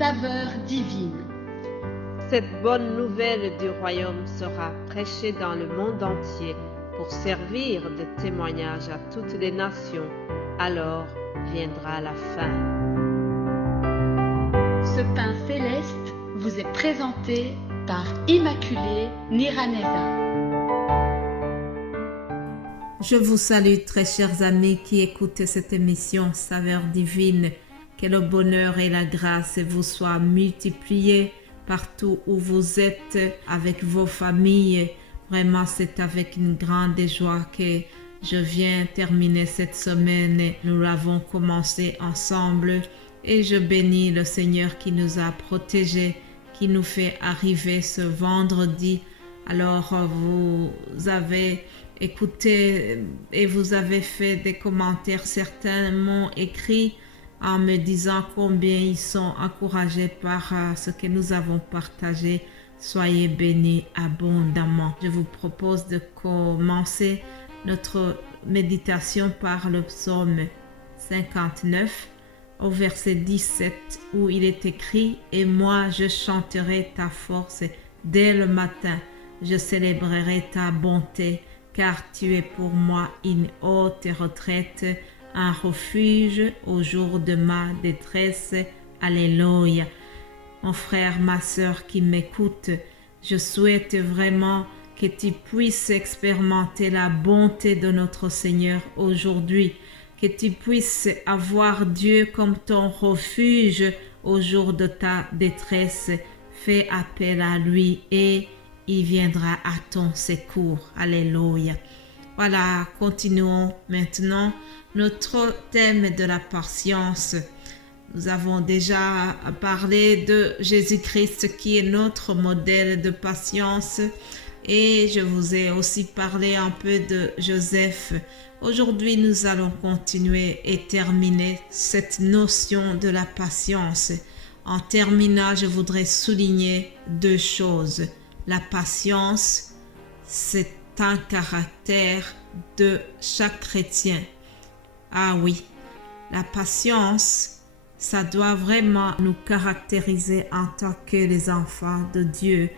saveur divine. Cette bonne nouvelle du royaume sera prêchée dans le monde entier pour servir de témoignage à toutes les nations. Alors viendra la fin. Ce pain céleste vous est présenté par Immaculée Niraneza. Je vous salue très chers amis qui écoutez cette émission Saveur divine. Que le bonheur et la grâce vous soient multipliés partout où vous êtes avec vos familles. Vraiment, c'est avec une grande joie que je viens terminer cette semaine. Nous l'avons commencé ensemble et je bénis le Seigneur qui nous a protégés, qui nous fait arriver ce vendredi. Alors, vous avez écouté et vous avez fait des commentaires, certains m'ont écrit en me disant combien ils sont encouragés par ce que nous avons partagé. Soyez bénis abondamment. Je vous propose de commencer notre méditation par le psaume 59 au verset 17 où il est écrit « Et moi je chanterai ta force dès le matin, je célébrerai ta bonté, car tu es pour moi une haute retraite, un refuge au jour de ma détresse. Alléluia. » Mon frère, ma sœur qui m'écoute, je souhaite vraiment que tu puisses expérimenter la bonté de notre Seigneur aujourd'hui, que tu puisses avoir Dieu comme ton refuge au jour de ta détresse. Fais appel à lui et il viendra à ton secours. Alléluia. Voilà, continuons maintenant notre thème de la patience. Nous avons déjà parlé de Jésus-Christ qui est notre modèle de patience et je vous ai aussi parlé un peu de Joseph. Aujourd'hui, nous allons continuer et terminer cette notion de la patience. En terminant, je voudrais souligner deux choses. La patience, c'est un caractère de chaque chrétien. Ah oui, la patience, ça doit vraiment nous caractériser en tant que les enfants de Dieu.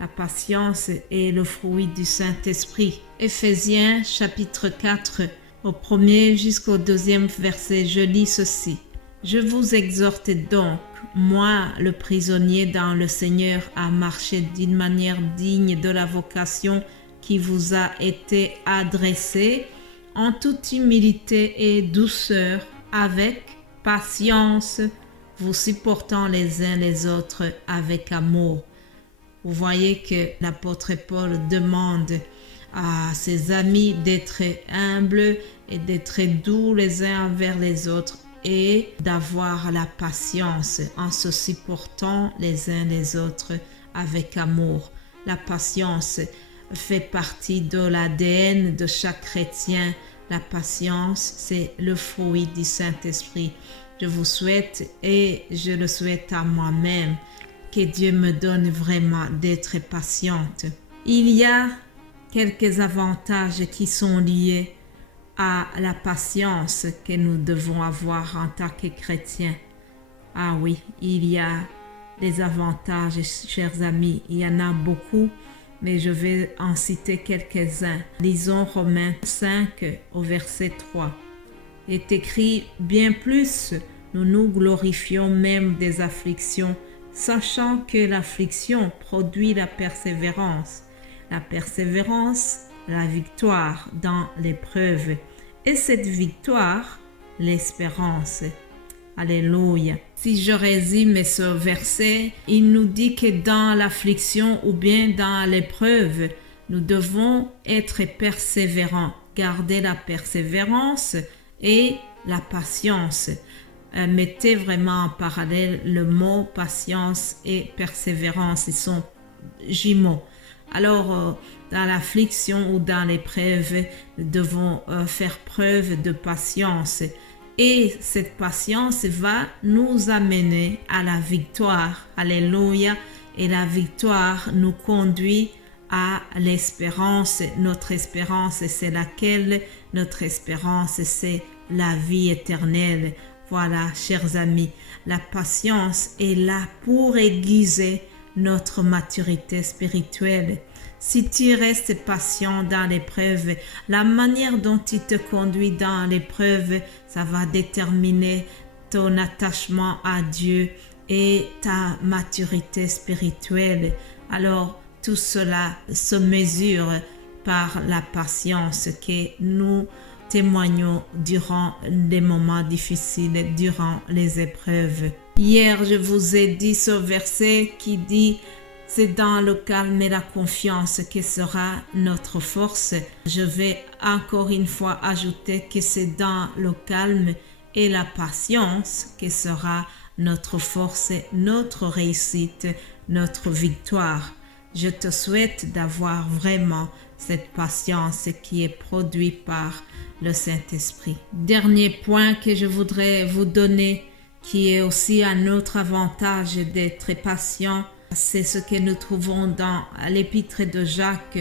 La patience est le fruit du Saint-Esprit. Éphésiens chapitre 4, au 1er jusqu'au 2e verset, je lis ceci. Je vous exhorte donc, moi, le prisonnier dans le Seigneur, à marcher d'une manière digne de la vocation qui vous a été adressée, en toute humilité et douceur, avec patience, vous supportant les uns les autres avec amour. Vous voyez que l'apôtre Paul demande à ses amis d'être humbles et d'être doux les uns envers les autres et d'avoir la patience en se supportant les uns les autres avec amour. La patience fait partie de l'ADN de chaque chrétien. La patience, c'est le fruit du Saint-Esprit. Je vous souhaite et je le souhaite à moi-même que Dieu me donne vraiment d'être patiente. Il y a quelques avantages qui sont liés à la patience que nous devons avoir en tant que chrétiens. Ah oui, il y a des avantages, chers amis, il y en a beaucoup, mais je vais en citer quelques-uns. Lisons Romains 5 au verset 3. Il est écrit « Bien plus, nous nous glorifions même des afflictions, sachant que l'affliction produit la persévérance. La persévérance, la victoire dans l'épreuve. Et cette victoire, l'espérance. » Alléluia. Si je résume ce verset, il nous dit que dans l'affliction ou bien dans l'épreuve, nous devons être persévérants, garder la persévérance et la patience. Mettez vraiment en parallèle le mot patience et persévérance, ils sont jumeaux. Alors, dans l'affliction ou dans l'épreuve, nous devons faire preuve de patience. Et cette patience va nous amener à la victoire. Alléluia. Et la victoire nous conduit à l'espérance. Notre espérance, c'est laquelle? Notre espérance, c'est la vie éternelle. Voilà, chers amis, la patience est là pour aiguiser notre maturité spirituelle. Si tu restes patient dans l'épreuve, la manière dont tu te conduis dans l'épreuve, ça va déterminer ton attachement à Dieu et ta maturité spirituelle. Alors, tout cela se mesure par la patience que nous témoignons durant les moments difficiles, durant les épreuves. Hier, je vous ai dit ce verset qui dit « C'est dans le calme et la confiance que sera notre force ». Je vais encore une fois ajouter que c'est dans le calme et la patience que sera notre force, notre réussite, notre victoire. Je te souhaite d'avoir vraiment cette patience qui est produite par le Saint-Esprit. Dernier point que je voudrais vous donner, qui est aussi un autre avantage d'être patient, c'est ce que nous trouvons dans l'épître de Jacques,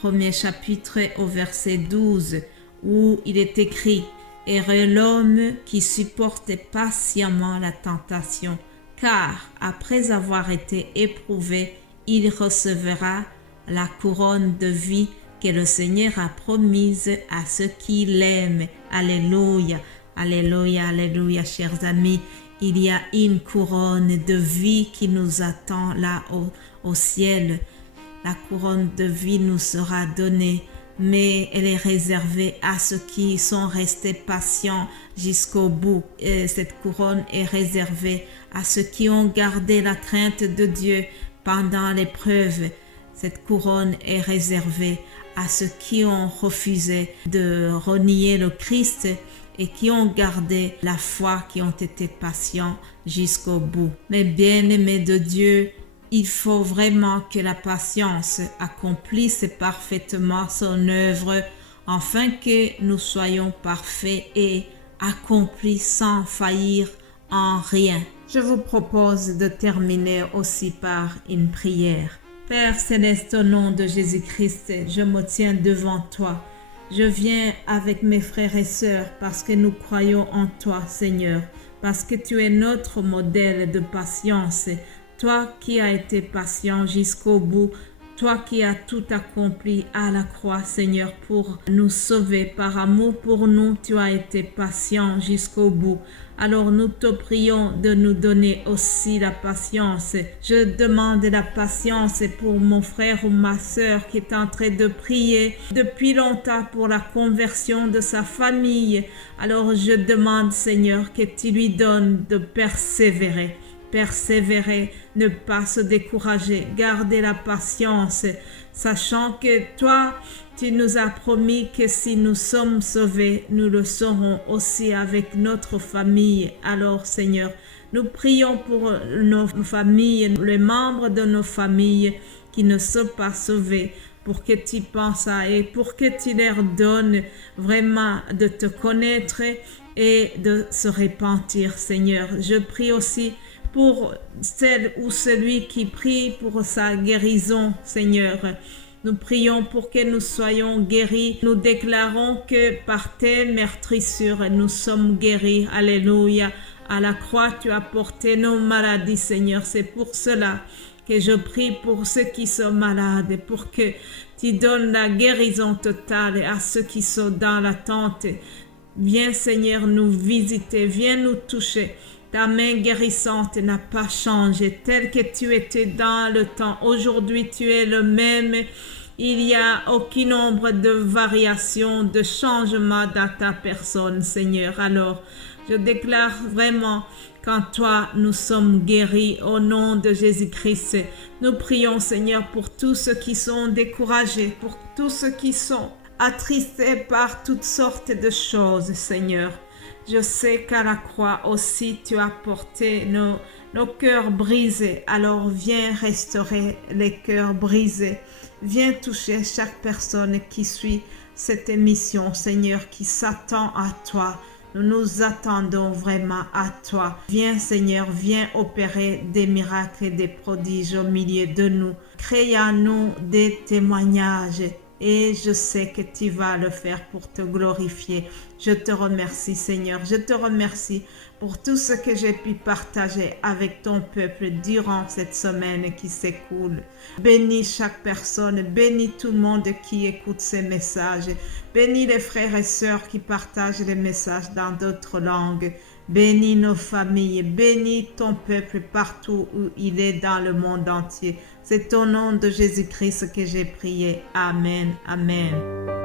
premier chapitre au verset 12, où il est écrit « Heureux l'homme qui supporte patiemment la tentation, car après avoir été éprouvé, il recevra la couronne de vie que le Seigneur a promise à ceux qui l'aiment. » Alléluia, alléluia, alléluia, chers amis. Il y a une couronne de vie qui nous attend là-haut au ciel. La couronne de vie nous sera donnée, mais elle est réservée à ceux qui sont restés patients jusqu'au bout. Et cette couronne est réservée à ceux qui ont gardé la crainte de Dieu pendant l'épreuve. Cette couronne est réservée à ceux qui ont refusé de renier le Christ et qui ont gardé la foi, qui ont été patients jusqu'au bout. Mais bien-aimés de Dieu, il faut vraiment que la patience accomplisse parfaitement son œuvre afin que nous soyons parfaits et accomplis sans faillir en rien. Je vous propose de terminer aussi par une prière. Père céleste, au nom de Jésus-Christ, je me tiens devant toi. Je viens avec mes frères et sœurs parce que nous croyons en toi, Seigneur, parce que tu es notre modèle de patience. Toi qui as été patient jusqu'au bout, toi qui as tout accompli à la croix, Seigneur, pour nous sauver. Par amour pour nous, tu as été patient jusqu'au bout. Alors nous te prions de nous donner aussi la patience. Je demande la patience pour mon frère ou ma sœur qui est en train de prier depuis longtemps pour la conversion de sa famille. Alors je demande, Seigneur, que tu lui donnes de persévérer. Persévérer, ne pas se décourager, garder la patience, sachant que toi, tu nous as promis que si nous sommes sauvés, nous le serons aussi avec notre famille. Alors, Seigneur, nous prions pour nos familles, les membres de nos familles qui ne sont pas sauvés, pour que tu penses à eux, pour que tu leur donnes vraiment de te connaître et de se repentir, Seigneur. Je prie aussi pour celle ou celui qui prie pour sa guérison, Seigneur. Nous prions pour que nous soyons guéris. Nous déclarons que par tes meurtrissures, nous sommes guéris. Alléluia. À la croix, tu as porté nos maladies, Seigneur. C'est pour cela que je prie pour ceux qui sont malades, pour que tu donnes la guérison totale à ceux qui sont dans l'attente. Viens, Seigneur, nous visiter. Viens nous toucher. Ta main guérissante n'a pas changé, tel que tu étais dans le temps. Aujourd'hui, tu es le même. Il n'y a aucun nombre de variations, de changements dans ta personne, Seigneur. Alors, je déclare vraiment qu'en toi, nous sommes guéris au nom de Jésus-Christ. Nous prions, Seigneur, pour tous ceux qui sont découragés, pour tous ceux qui sont attristés par toutes sortes de choses, Seigneur. Je sais qu'à la croix aussi, tu as porté nos cœurs brisés. Alors viens restaurer les cœurs brisés. Viens toucher chaque personne qui suit cette émission, Seigneur, qui s'attend à toi. Nous nous attendons vraiment à toi. Viens, Seigneur, viens opérer des miracles et des prodiges au milieu de nous. Crée en nous des témoignages et je sais que tu vas le faire pour te glorifier. Je te remercie, Seigneur. Je te remercie pour tout ce que j'ai pu partager avec ton peuple durant cette semaine qui s'écoule. Bénis chaque personne, bénis tout le monde qui écoute ces messages. Bénis les frères et sœurs qui partagent les messages dans d'autres langues. Bénis nos familles, bénis ton peuple partout où il est dans le monde entier. C'est au nom de Jésus-Christ que j'ai prié. Amen. Amen.